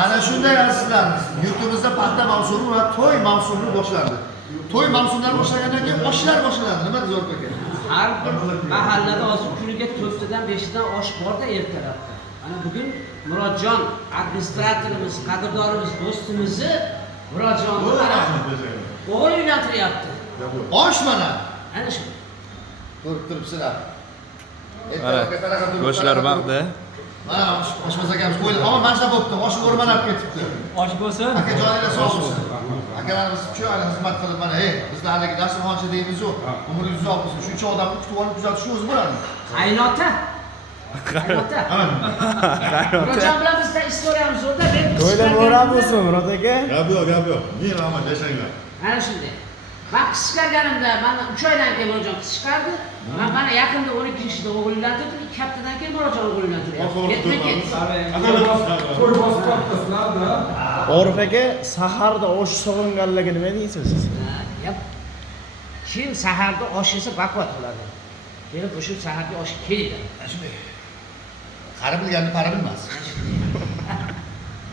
Ana shunday azizlar, yurtimizda paxta mavsumi va to'y mavsumi boshlandi. To'y mavsumlari boshlagandan keyin oshlar boshlanadi. Nima deysiz aka? Har bir mahallada hozir kuniga 4tadan 5tadan osh bor-da ertalabda. Ana bugun Murodjon administratorimiz, qadrdonimiz, do'stimizni Murodjonni o'g'il uylantiryapti. Osh mana. Ana shu. Ko'rib turibsizlar. Go'shtlar vaqti. Mana oshpaz akamiz qo'ydi. Ammo mashina bo'pti. Osh o'rmanab ketibdi. Osh bo'lsin. Aka joningiz sog' bo'lsin. Akalarimiz shu oyda xizmat qilib mana, bizlar haligi dasturxonchi deymiz-ku. Umringiz uzoq bo'lsin. Shuncha odamni kutib olib kuzatish o'zi bo'ladimi? Qaynota. Qaynota. Murodjon bilan bizda istoriyamiz zo'rda. To'ylar bo'lsin Murod aka. Gap yo'q. Ming rahmat, yashanglar. Ana shunday. Ben qiz chiqarganimda, mana 3 oydan keyin Murodjon qiz chiqardi. Men mana yaqinda 12-yilda o'g'il uylantirdim, 2 haftadan keyin Murodjon o'g'il uylantiryapti. Ketma-ket. To'y bosib qolibsizlar-da. Orif aka, saharda osh sog'inganlarga nima deysiz siz? Kim saharda osh yesa baquvvat bo'ladi. Kelib o'sha saharga osh keladi. Shunday. Qari bilganni pari bilmas.